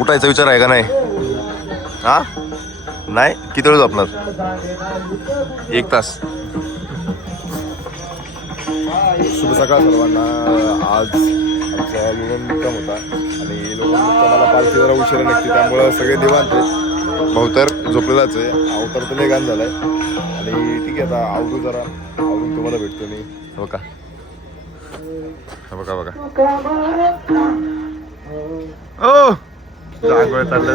उठायचा विचार आहे का नाही? हा नाही, किती वेळ झोपणार? 1 तास. शुभ सकाळ सर्वांना. आज आमचा लोणंद मुक्काम होता आणि लोणंद मुक्कामाला पालखी जरा उशिरा निघते, त्यामुळं सगळे निवांत आहेत. भाऊतर झोपलेलाच आहे, अवतार तर लय गाण झालाय. आणि ठीक आहे, आता आवरू जरा, आवरून तुम्हाला भेटतो मी. हो का? बघा बघा ओ जागोळ चाललं.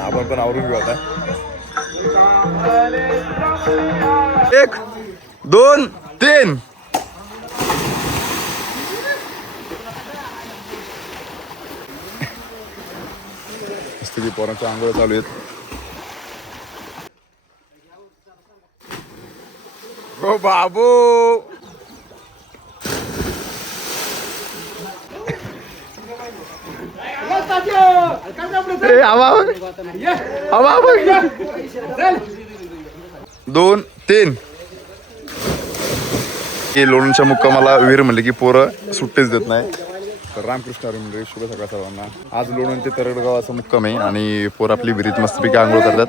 आपण पण आवरून घेऊ आता. 1 2 3. मस्त पोरांच्या आंघोळ चालू आहेत. हो बाबू, हवा 2 3. लोणच्या मुक्कामाला वीर म्हणले की पोरं सुट्टीच देत नाही. तर रामकृष्ण हरी मंडळी, शुभ सकाळ सर्वांना. आज लोणंद ते तरडगाव असं मुक्काम आहे आणि पोरं आपली विहिरीत मस्तपैकी आंघोळ करतात.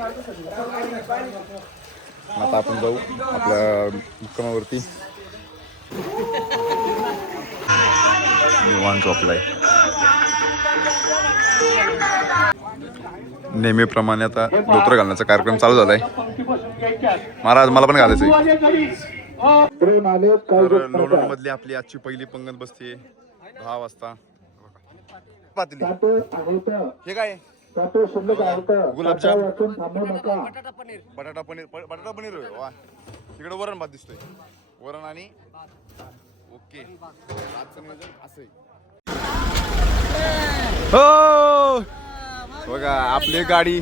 आता आपण जाऊ आपल्या मुक्कामावरती. निवांत झोपलाय. नेहमीप्रमाणे आता धोतर घालण्याचा कार्यक्रम चालू झालाय. महाराज मला पण घालायचंय. लोणंद मधली आपली आजची पहिली पंगत बसते 10 वाजता. पातली हे काय? गुलाबजाम, बटाटा पनीर. वा, तिकडे वरण भात दिसतोय. वरण आणि ओके. आजचं नियोजन असं आहे. हो बघा, आपली गाडी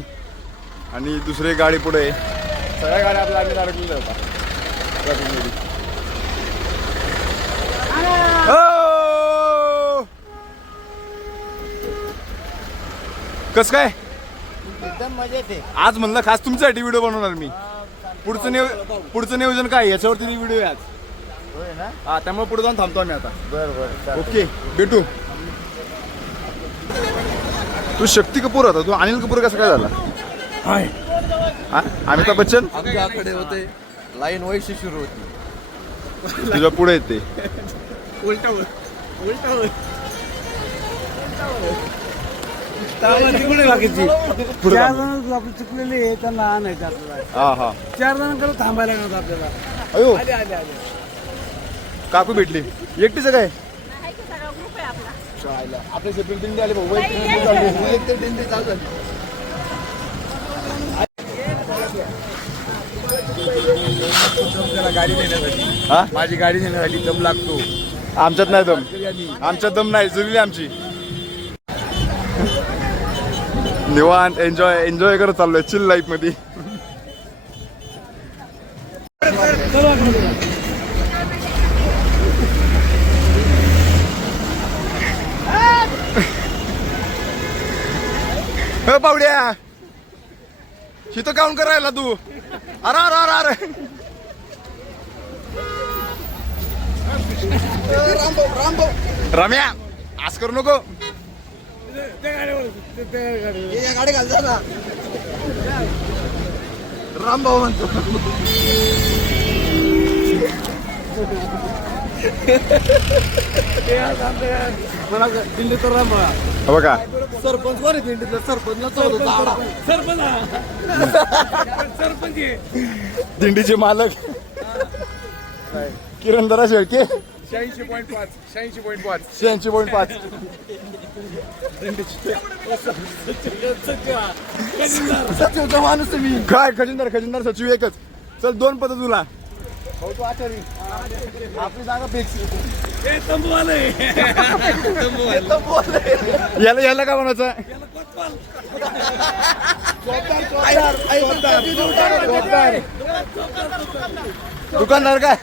आणि दुसरी गाडी पुढे. सगळ्या गाड्या आपल्या आम्ही अडकलेल्या होता. कस काय? एकदम मजेत आहे. आज म्हणलं खास तुमच्यासाठी व्हिडिओ बनवणार मी. पुढचं नियोजन काय याच्यावरती व्हिडिओ आहे आज. होय ना? हा, त्यामुळे पुढे जाऊन थांबतो आम्ही आता. बरं. ओके, भेटू. तू शक्ती कपूर होता, तू अनिल कपूर कसं काय झाला? अमिताभ बच्चन आमच्याकडे होते, लाईन वैशी सुरू होती. तुझ्या पुढे येते. चार जण आपले चुकलेले आहे, त्यांना आणायचं आपल्याला. हा 4 जणांकडे थांबायला लागत आपल्याला. अयो, आले. काकू भेटली एकटीच काय? आपल्या सेपरेट दिंडी आले भाऊ. दिंडी चालू झाली. गाडी नेण्यासाठी, हा, माझी गाडी नेण्यासाठी दम लागतो. आमच्यात नाही दम. आमच्यात दम नाही, जुळली आमची. निवांत एन्जॉय करत चाललोय चिल लाईफ मध्ये. पावड्या हिथं काउन करायला तू? अरे रम्या, आज करू नको. गाडी घालता ना रामभाऊ म्हणतो. दिंडीचा राम बघा, सरपंच कोण आहे दिंडीचा? सरपंच दिंडीचे मालक किरणधरा शेळके. 86.5 सचिवचा माणूस आहे मी. काय खजिनदार सचिव एकच. चल 2 पद तुला. आपली जागा फिक्स. याला काय म्हणायचं? दुकानदार काय?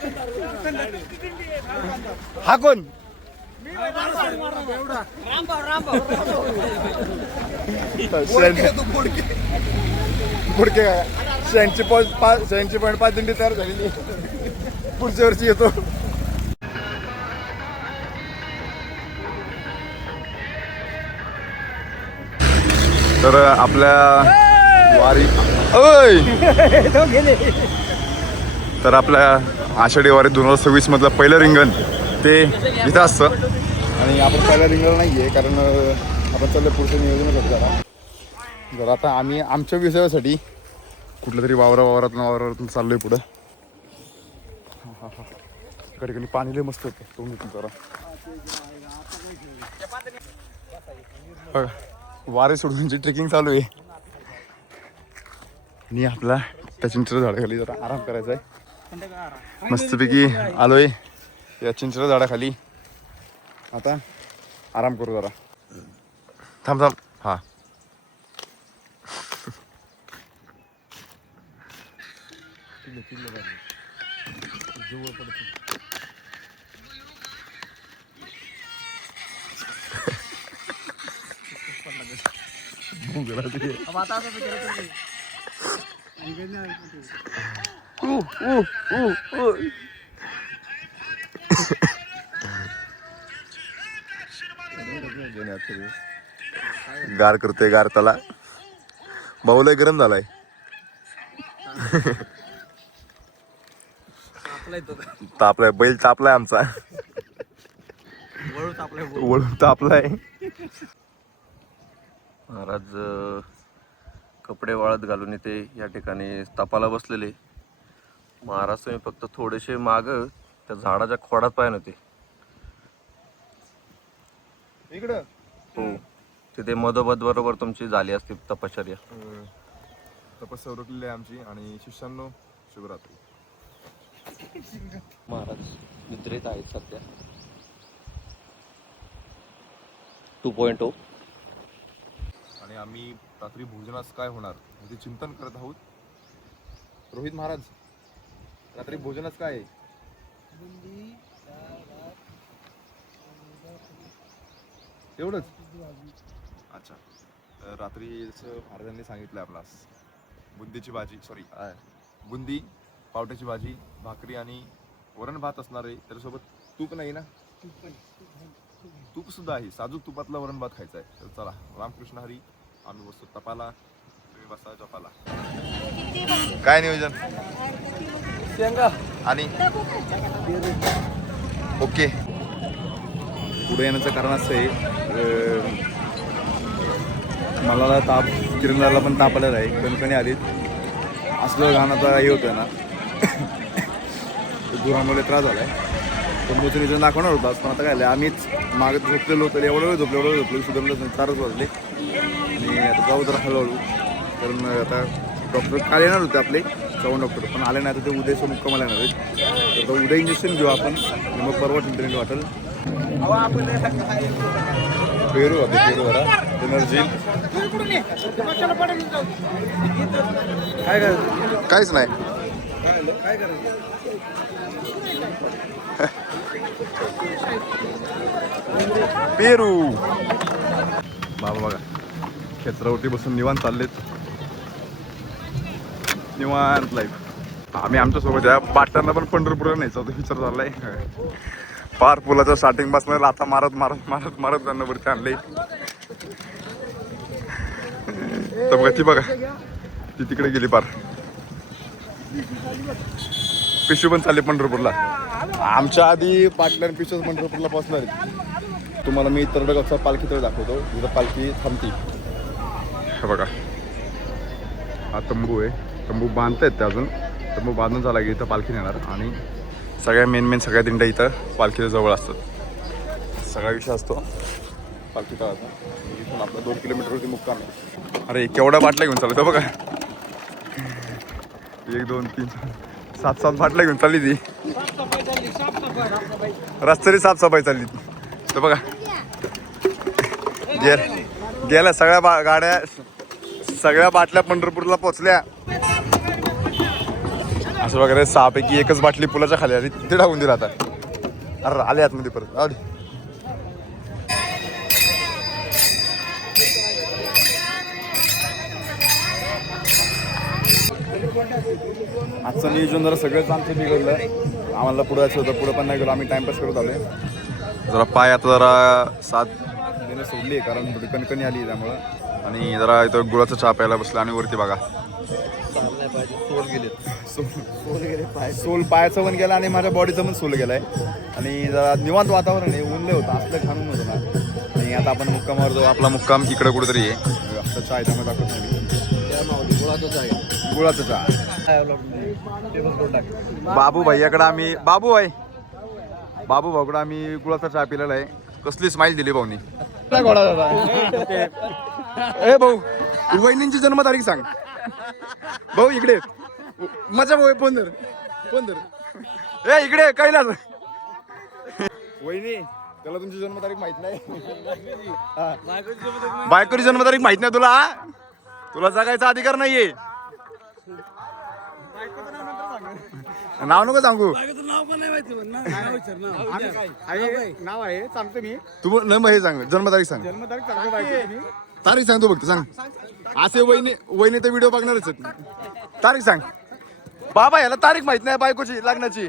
हा कोण? पुढके काय 86.5 दिंडी तयार झालेली. पुढच्या वर्षी येतो. तर आपल्या वारी ओय तो गेले. तर आपल्या आषाढी वारी 2026 मधलं पहिलं रिंगण ते इथं असतं आणि आपण पहिल्या रिंगण नाही आहे कारण आपण चाललं पुढचं नियोजन करतो जर आता आम्ही आमच्या विषयासाठी कुठलं तरी वावरातून चाललोय पुढं कधी पाणी लय मस्त होतं तो जरा वारे सोडूनची ट्रेकिंग चालू आहे आणि आपला त्या चिंचेच्या झाडाखाली जरा आराम करायचा आहे मस्तपैकी आलोय या चिंचेच्या झाडाखाली आता आराम करू जरा थांब हा गार करते गार त्याला बाऊलाय गरम झालाय तापलाय बैल तापलाय आमचा वळून तापलाय महाराज कपडे वाळत घालून इथे या ठिकाणी तापाला बसलेले. महाराज तुम्ही फक्त थोडेसे माग त्या झाडाच्या खोडात पाहिजे होते इकडं हो तिथे मधोमध बरोबर तुमची झाली असती तपश्चर्या. तपस्या उरकलेली आहे आमची आणि शिष्यांनो शुभरात्री. महाराज निद्रेत आहेत सध्या 2.0 आणि आम्ही रात्री भोजनास काय होणार म्हणजे चिंतन करत आहोत. रोहित महाराज रात्री भोजनास काय आहे? एवढंच अच्छा. रात्री महाराजांनी सांगितलं आपणास बुंदीची भाजी बुंदी पावट्याची भाजी भाकरी आणि वरण भात असणार आहे. त्याच्यासोबत तूप नाही ना? तूप सुद्धा आहे. साजूक तुपातला वरण भात खायचा आहे. तर चला रामकृष्ण हरी. आम्ही बसतो तपाला तुम्ही बसा जपाला. काय नियोजन आणि ओके पुढे येण्याचं कारण असं आहे मला ताप किरणदारला पण ताप आलेला आहे. कणकणी आलीत असलं घाण आता हे होतं ना दुरामुळे त्रास झाला आहे. पण मोठं नियोजन दाखवणार होता पण आता काय आम्हीच मागत झोपलेलो होतं एवढं वेळ झोपलं सुधारलं 4 वाजले आणि आता जाऊ जरा हळूहळू कारण आता डॉक्टर काल येणार होते आपले चव्हाण डॉक्टर पण आले नाही तर ते उद्याचं मुक्कामाला येणार आहेत. तर उद्या इंजेक्शन घेऊ आपण आणि मग परवा ट्रीटमेंट वाटेल. पेरू होते पेरू जरा एनर्जी काहीच नाही काय करायचं पेरू बाबा बघा खेचरावरती बसून निवांत चाललेत निवांत लाईफ. आम्ही आमच्यासोबत या बाटल्यांना पण पंढरपूरला न्यायचा होता विचार चाललाय. पार पुलाच्या स्टार्टिंग पासून लाथा मारत मारत मारत मारत त्यांना वरती आणले. तर बघा ती बघा ती तिकडे गेली पार. पिशवी पण चालली पंढरपूरला. आमच्या आधी पाटल्या पिशवी पंढरपूरला पोहोचणार आहेत. तुम्हाला मी तरडगावचा पालखी तळ दाखवतो जिथं पालखी थांबती. हे बघा हा तंबू आहे. तंबू बांधतायत ते अजून तंबू बांधून झाला की इथं पालखी नेणार आणि सगळ्या मेन सगळ्या दिंड्या इथं पालखीच्या जवळ असतात. सगळा विषय असतो पालखी तळाचा. इथून आपलं 2 किलोमीटरवरती मुक्काम आहे. अरे केवढा बाटल्या घेऊन चालू बघा 1 2 3 7 बाटल्या घेऊन चालली ती. रस्त्याची साफसफाई चालली तर बघा गेल्या सगळ्या गाड्या सगळ्या बाटल्या पंढरपूरला पोचल्या. असं वगैरे 6 पैकी 1च बाटली पुलाच्या खाली आली ते टाकून दिला आता. अरे आले आतमध्ये परत आली. आजचं नियोजन जरा सगळंच आमचं बिघडलं. आम्हाला पुढे जायचं होतं पुढं पण नाही गेलो. आम्ही टाइमपास करत आलोय. जरा पाय आता जरा साथ देणं सोडली कारण थोडी कणकणी आली त्यामुळं आणि जरा इथं गुळाचा चहा प्यायला बसला आणि वरती बघा सोल पायाचं पण गेला आणि माझ्या बॉडीचं पण सोल गेलाय आणि जरा निवांत वातावरण आहे, ऊन लय होतं असलं खाणून होतं ना. आणि आता आपण मुक्कामावर जाऊ. आपला मुक्काम इकडे कुठेतरी आहे. आपला चहा आहे त्यामुळे दाखवत नाही. गुळाचा चहा बाबू भैयाकडे आम्ही बाबू भाऊकडे आम्ही गुळाचा चहा पिलेला आहे. कसली स्माइल दिली भाऊनी. ए भाऊ वहिनींची जन्मतारीख सांग भाऊ. इकडे मजा भाऊ फोन धर. ए इकडे कैलास वहिनी त्याला तुमची जन्मतारीख माहित नाही. बायकोची जन्मतारीख माहित नाही तुला. तुला जगायचा अधिकार नाहीये. नाव नको सांगू. नाव आहे सांगतो मी. तू हे सांग जन्मतारीख सांग. तारीख सांग तू फक्त सांग. असे वहिनी तर व्हिडिओ बघणारच आहेत. तारीख सांग बाबा. याला तारीख माहित नाही बायकोची लग्नाची.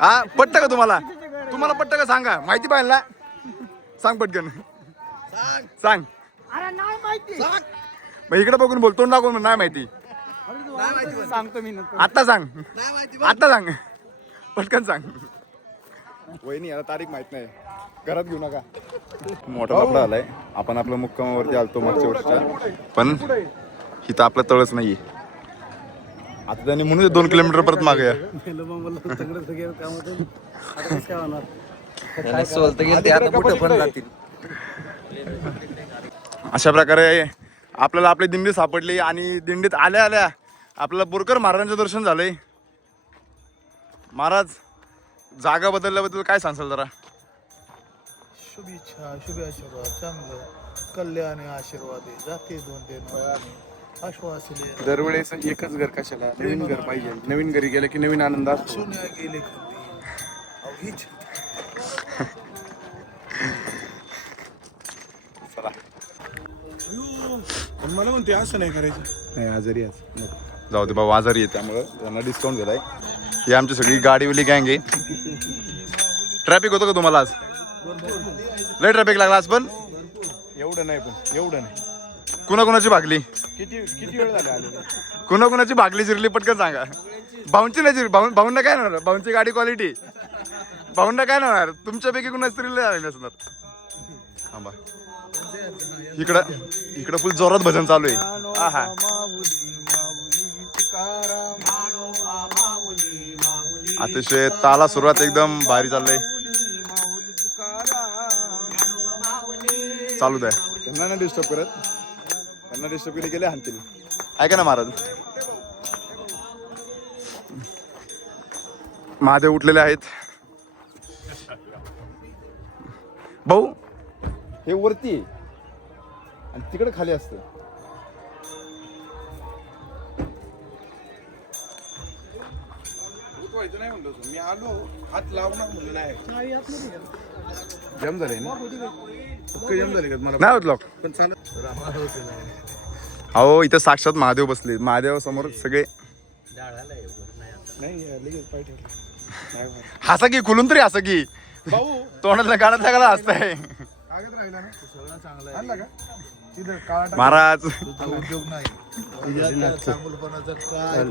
हा पटतं का तुम्हाला पटतं का सांगा. माहिती पाहिजे ना सांग पटकन सांग. मग इकडे बघून बोल तोंड दाखवून नाही माहिती. सांगतो मी आता सांग पटकन सांग. वहिनी याला तारीख माहित नाही. घरात घेऊ नका. मोठा लफडा आलाय. आपण आपल्या मुक्कामावरती आलतो मागच्या वर्षीच्या, पण इथं आपलं तळच नाहीये. आता त्यांनी म्हणून 2 किलोमीटर परत मागे. अशा प्रकारे आपल्याला आपली दिंडी सापडली आणि दिंडीत आल्या आल्या आपल्याला बोरकर महाराजांचं दर्शन झालंय. महाराज जागा बदलल्याबद्दल काय सांगाल जरा. शुभेच्छा शुभ आशीर्वाद चांगलं कल्याण आशीर्वाद जाते 2 आश्वासले. दरवेळेस एकच घर कशाला, नवीन घर पाहिजे. नवीन घरी गेलं की नवीन आनंद असतो. सोन्या गेले खंदी हीच चला मला म्हणते असं नाही करायचं. नाही आजारी जाऊ दे बाबा. आजारी आहे त्यामुळं त्यांना डिस्काउंट दिलाय. ही आमची सगळी गाडीवाली गँग आहे. ट्रॅफिक होतं का तुम्हाला आज. लय ट्रॅफिक लागला आज. पण एवढं नाही. कुणाकुणाची भागली किती वेळ झाला आलेला. कुणाकुणाची भागली चिरली पटकन सांगा. भाऊंची नाही चिरली. भाऊंना काय होणार. भाऊंची गाडी क्वालिटी. भाऊंना काय होणार. तुमच्यापैकी कुणाच तरी लय आलेली असणार. थांबा इकडं फुल जोरात भजन चालू आहे. आहा अतिशय ताला सुरुवात एकदम भारी चाललंय. चालू द्या. त्यांना नाही डिस्टर्ब करत. त्यांना डिस्टर्ब केले गेले हाणतील. ऐका ना महाराज. महादेव उठलेले आहेत. भाऊ हे वरती आणि तिकडे खाली असतं. नाही म्हणलो मी आलो हात लावणार म्हणलं नाही. जम झाले ना जम झाले का मला नाही होत लोक. पण चालत. अहो इथं साक्षात महादेव बसले. महादेव समोर सगळे हसा की खुलून तरी हसा की. भाऊ तोंडातल्या गाण्यातल्या गाला हसताय कागद राहिला ना सगळं चांगलं आणला का तिथं काळा महाराज. उद्योग नाही चांगलपणाचा काय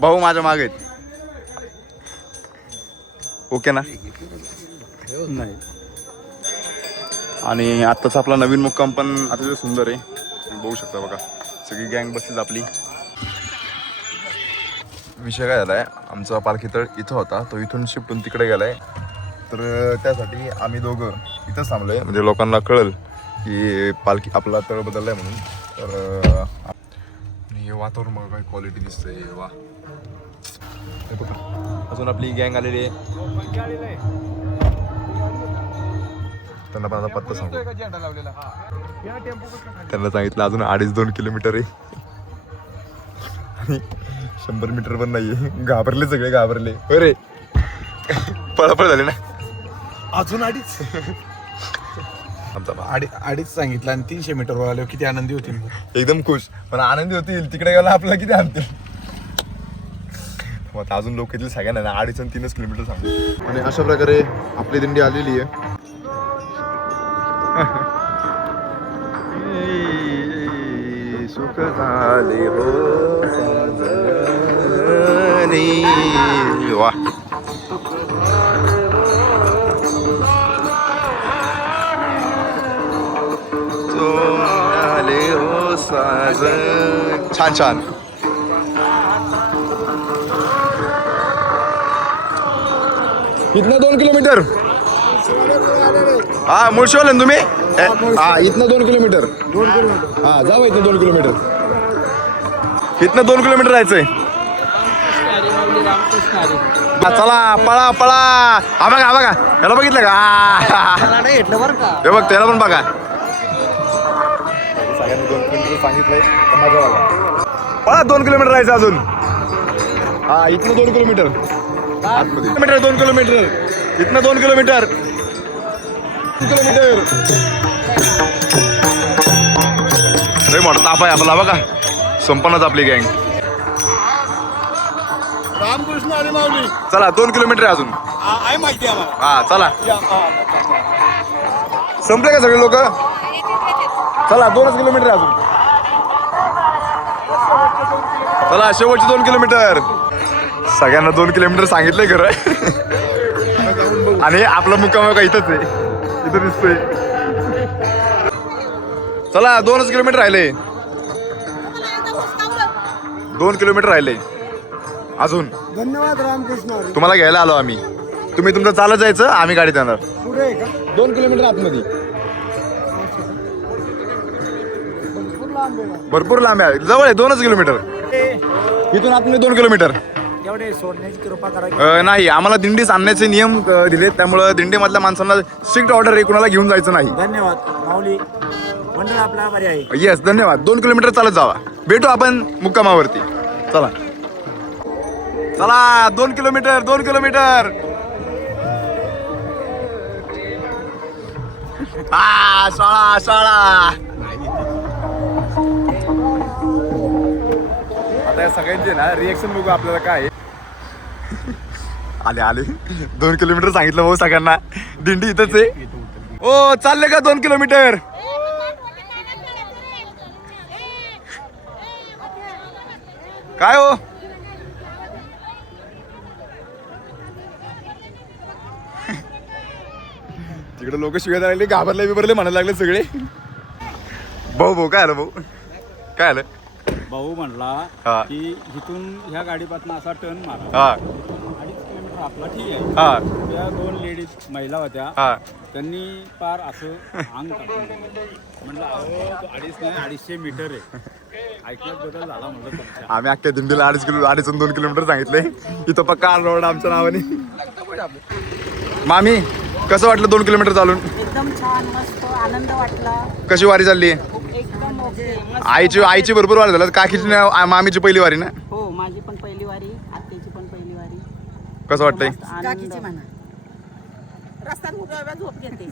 भाऊ माझ्या मागे आहेत. ओके ना. नाही. आणि आत्ताचा आपला नवीन मुक्काम पण अतिशय सुंदर आहे. तुम्ही बघू शकता बघा सगळी गँग बसलीच आपली. विषय काय झालाय. आमचा पालखी तळ इथं होता. तो इथून शिफ्ट होऊन तिकडे गेलाय. तर त्यासाठी आम्ही दोघं इथंच थांबलोय. म्हणजे लोकांना कळेल की पालखी आपला तळ बदललाय म्हणून. तर हे वातावरण बघा काय क्वालिटी दिसतंय. वा अजून आपली गँग आलेली आहे. त्यांना पण आता पत्ता सांगतो. त्यांना सांगितलं अजून 2.5-2 किलोमीटर आहे आणि 100 मीटर पण नाहीये. घाबरले सगळे घाबरले. अरे पळापळ झाले ना. अजून 2.5 आमचा 2.5 सांगितलं आणि 300 मीटरवर आले. किती आनंदी होती. एकदम खुश. पण आनंदी होतील. तिकडे गेला आपल्याला किती आणतील. मग आता अजून लोक येतील सगळ्यांना ना 2.5 आणि 3 किलोमीटर सांगू. आणि अशा प्रकारे आपली दिंडी आलेली आहे. सुख झाले हो साजनी. वा झाले हो साजन. छान छान. इथनं 2 किलोमीटर. हा मुळशीवाले ना तुम्ही? हा इथनं 2 किलोमीटर. हा जाऊ इथनं 2 किलोमीटर. इथनं 2 किलोमीटर जायचंय. चला पळा पळा. हा बघा याला बघितलं का? हे बघ त्याला पण बघा. सगळ्यांनी 2 किलोमीटर सांगितलंय. पळा 2 किलोमीटर जायचं अजून. हा इथनं 2 किलोमीटर. 2 किलोमीटर. इथनं 2 किलोमीटर. 2 किलोमीटर. लय मोठा ताप आहे आपला बघा. संपन्नच आपली गँग. रामकृष्ण आणि माऊली चला 2 किलोमीटर आहे अजून. आहे माहिती आम्हाला. हा चला. संपले का सगळे लोक? चला 2 किलोमीटर आहे अजून. चला शेवटचे 2 किलोमीटर. सगळ्यांना 2 किलोमीटर सांगितलंय खरं. आणि आपला मुक्काम का इथंच आहे. इथं दिसतोय. चला 2 किलोमीटर राहिले. 2 किलोमीटर राहिले अजून. धन्यवाद रामकृष्ण. तुम्हाला घ्यायला आलो आम्ही. तुम्ही तुमचं चालत जायचं, आम्ही गाडीत येणार. पुढे आहे का? 2 किलोमीटर आतमध्ये. भरपूर लांब आहे. जवळ आहे 2 किलोमीटर. इथून आतमध्ये 2 किलोमीटर. एवढे सोडण्याची कृपा करा. नाही आम्हाला दिंडीस आणण्याचे नियम दिलेत. त्यामुळं दिंडीमधल्या माणसांना स्ट्रिक्ट ऑर्डर आहे, कुणाला घेऊन जायचं नाही. धन्यवाद माऊली. मंडळ आपला आभारी आहे. येस धन्यवाद. 2 किलोमीटर चालत जावा. भेटू आपण मुक्कामावरती. चला चला 2 किलोमीटर. 2 किलोमीटर. हा शाळा शाळा. आता या सगळ्यांचे ना रिएक्शन बघू आपल्याला काय. आले आले. 2 किलोमीटर सांगितलं भाऊ सगळ्यांना. दिंडी इथंच आहे. ओ चालले का 2 किलोमीटर? काय हो? तिकडे लोक शिवाय लागले, घाबरले बिबरले म्हणायला लागले सगळे. भाऊ काय आलं भाऊ? काय आलं? भाऊ म्हणला हा. की इथून ह्या गाडीपासून असा टर्न मारा. हा 2.5 किलोमीटर आपला ठीक आहे. हा त्या 2 लेडीज महिला होत्या. हा. त्यांनी पार असं अंग टाकून दिलं. म्हटलं अहो 2.5 नाही 250 मीटर आहे. ऐकण्यात बदल झाला म्हटलं तुमच्या. आम्ही अख्ख्या दिंडीला 2.5 आणि 2 किलोमीटर सांगितले. इथं पक्का रोड आमच्या नावाने. मामी कसं वाटलं 2 किलोमीटर चालून? एकदम छान मस्त आनंद वाटला. कशी वारी चालली? एकदम ओके. मस्त. आईची भरपूर वारी झाली. काकीची नाही, मामीची पहिली वारी ना? हो माझी पण पहिली वारी, आत्याची पण पहिली वारी. कसं वाटतंय? मस्त आनंद. रस्त्यात उभ्या झोप घेते.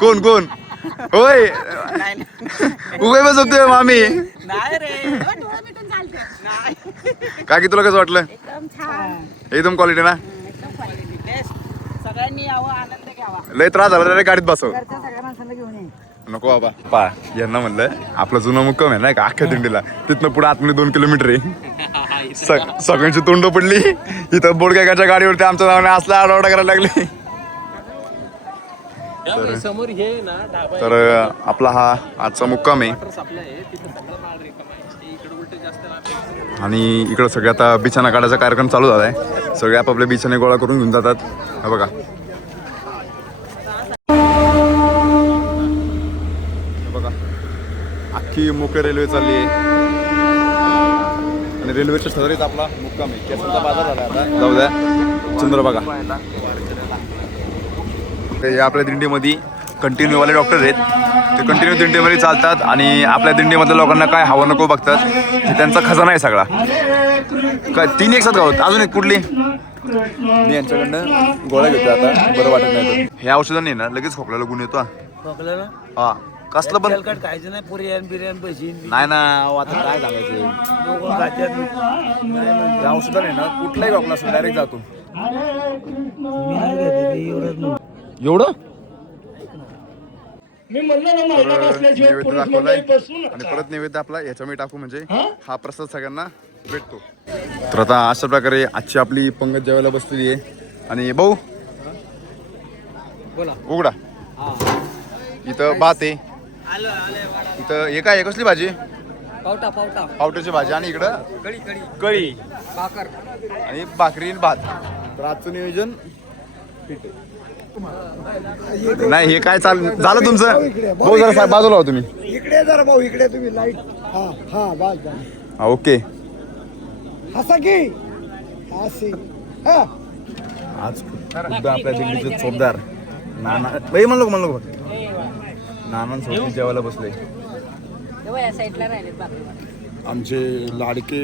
कोण होय उभे बस होते मामी. नाही रे डोळे मिटून चालते. नाही काकी तुला कसं वाटलं? एकदम छान. एकदम क्वालिटी ना? एकदम क्वालिटी बेस्ट. सगळ्यांनी यावं, आनंद घ्यावा. लय त्रास झाला रे गाडीत बसव. घरच्या सगळ्या माणसांना घेऊन ये. नको बाबा. पा यांना म्हणलं आपला जुना मुक्काम आहे ना का अख्ख्या दिंडीला, तिथनं पुढे आतमध्ये 2 किलोमीटर आहे. सगळ्यांची तोंड पडली. इथं बोडक्याच्या गाडीवरती आमच्या नावाने असला आरडाओरडा करायला लागली. समोर हे ना ढाबा तर आपला हा आजचा मुक्काम आहे. आणि इकडं सगळे आता बिछाना काढायचा कार्यक्रम चालू झाला आहे. सगळे आपापले बिछाने गोळा करून घेऊन जातात. हा बघा अख्खी मोकळी रेल्वे चालली आहे. आणि रेल्वेच्या शेजारीच आपला मुक्काम आहे. केसांचा बाजार झाला आता. जाऊ द्या. चंद्र बघा हे आपल्या दिंडीमध्ये कंटिन्यू वाले डॉक्टर आहेत. ते कंटिन्यू दिंडीमध्ये चालतात आणि आपल्या दिंडीमधल्या लोकांना काय हवं नको बघतात. हे त्यांचा खजाना आहे सगळा. काय 3 एक साथ गावात अजून एक कुठली? मी यांच्याकडनं गोळ्या घेतो आता, बरं वाटत नाही तर. हे औषधांनी ना लगेच खोकल्याला गुण येतो. हा कसलं पण तेलकट खायचं नाही बिर्याणी बिर्याणी पैसे नाही ना अहो, आता काय सांगायचं लोक खात्यात नाही म्हणते. औषधा नाही ना कुठलाही वापला असतो डायरेक्ट जातो मी नाही घेते ते एवढंच नाही. एवढं नैवेद्य दाखवलाय आणि परत नैवेद्य आपला याच्यामध्ये टाकू म्हणजे हा प्रसाद सगळ्यांना भेटतो. तर आता अशा प्रकारे आजची आपली पंगत जेवायला बसलेली आहे आणि भाऊ उघडा इथं भात आहे, इथं हे काय आहे, कसली भाजी? पावट्याची भाजी आणि इकडं कढी आणि भाकरी आणि भात. तर आजचं नियोजन नाही हे काय झालं तुमचं भाऊ जरा साहेब बाजूला हो तुम्ही इकडे जरा भाऊ इकडे तुम्ही लाईट हा हा बस हा ओके. हसा की हसी हा आज खुद्द आपल्या दिल्लीचे चोपदार नाना बाई म्हणलो बघ नानांसोबत जेवायला बसले आमचे लाडके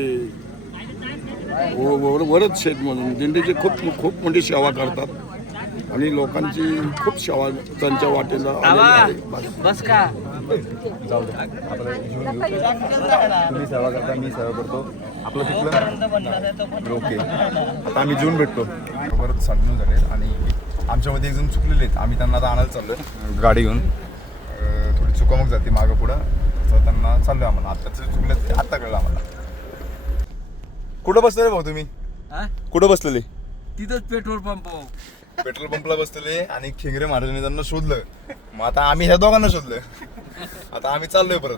वरच शेत म्हणून दिंडीची खूप खूप मोठी सेवा करतात आणि लोकांची खूप सेवा त्यांच्या वाटेला आलेली आहे. बस का जाऊ दे आपलं जीवन घेऊ. तुम्ही सेवा करता मी सेवा करतो आपलं तिथलं ओके. आता आम्ही जेवून भेटतो बरोबर 9:30 झाले आणि आमच्यामध्ये एक जण चुकलेले आहेत. आम्ही त्यांना आता आणायला चाललोय गाडी घेऊन. थोडी चुकामक जाते मागं पुढं तर त्यांना चाललोय आम्हाला. आत्ताच चुकले ते आत्ता कळलं आम्हाला. कुठं बसलेले भाऊ तुम्ही? कुठं बसलेले? तिथंच पेट्रोल पंप पेट्रोल पंपला बसलेले आणि खिंगरे महाराजांनी त्यांना शोधलं. मग आता आम्ही ह्या दोघांना शोधलं. आता आम्ही चाललोय परत.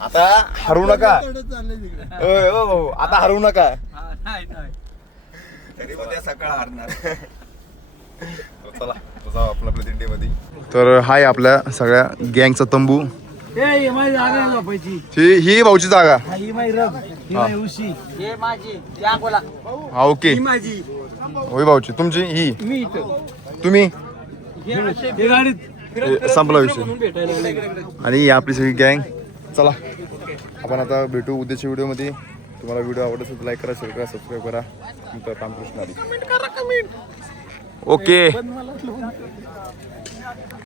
आता हरवू नका हो भाऊ, आता हरवू नका. तरी उद्या सकाळ हरणार. चला जाऊ आपल्या दिंडीमध्ये. तर हाय आपल्या सगळ्या गँगचा तंबू. ए माझी जागा आहे झोपायची. ही भाऊची जागा. हा, ही माझी रग ही माझी उशी हे माझी त्या बोला हा ओके. माझी होय भाऊची. तुमची ही मी इथं तुम्ही हे गाडीत संपला विषय. आणि ही आपली सगळी गँग. चला आपण आता भेटू उद्याच्या व्हिडिओमध्ये. तुम्हाला व्हिडिओ आवडत असेल तर लाईक करा, शेअर करा, सबस्क्राईब करा. तुमचं रामकृष्ण हरी. ओके.